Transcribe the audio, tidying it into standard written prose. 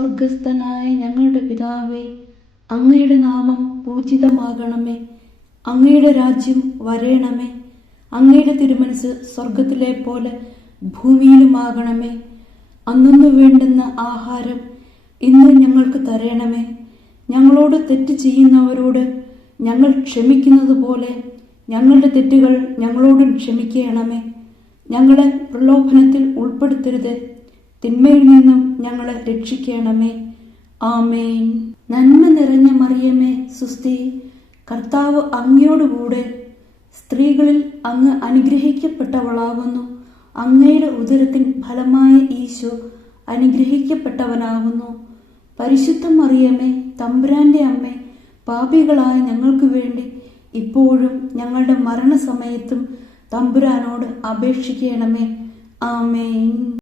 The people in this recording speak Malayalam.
സ്വർഗസ്ഥനായ ഞങ്ങളുടെ പിതാവേ, അങ്ങയുടെ നാമം പൂജിതമാകണമേ. അങ്ങയുടെ രാജ്യം വരേണമേ. അങ്ങയുടെ തിരുമനസ് സ്വർഗത്തിലെ പോലെ ഭൂമിയിലുമാകണമേ. അന്നു വേണ്ടുന്ന ആഹാരം ഇന്ന് ഞങ്ങൾക്ക് തരണമേ. ഞങ്ങളോട് തെറ്റ് ചെയ്യുന്നവരോട് ഞങ്ങൾ ക്ഷമിക്കുന്നത് പോലെ ഞങ്ങളുടെ തെറ്റുകൾ ഞങ്ങളോടും ക്ഷമിക്കണമേ. ഞങ്ങളെ പ്രലോഭനത്തിൽ ഉൾപ്പെടുത്തരുത്, തിന്മയിൽ നിന്നും ഞങ്ങളെ രക്ഷിക്കണമേ. ആമേൻ. നന്മ നിറഞ്ഞ മറിയമേ, സുസ്തി, കർത്താവ് അങ്ങയോടുകൂടെ സ്ത്രീകളിൽ അങ്ങ് അനുഗ്രഹിക്കപ്പെട്ടവളാകുന്നു. അങ്ങയുടെ ഉദരത്തിൻ ഫലമായ ഈശോ അനുഗ്രഹിക്കപ്പെട്ടവനാകുന്നു. പരിശുദ്ധ മറിയമേ, തമ്പുരാന്റെ അമ്മേ, പാപികളായ ഞങ്ങൾക്ക് വേണ്ടി ഇപ്പോഴും ഞങ്ങളുടെ മരണസമയത്തും തമ്പുരാനോട് അപേക്ഷിക്കണമേ. ആമേൻ.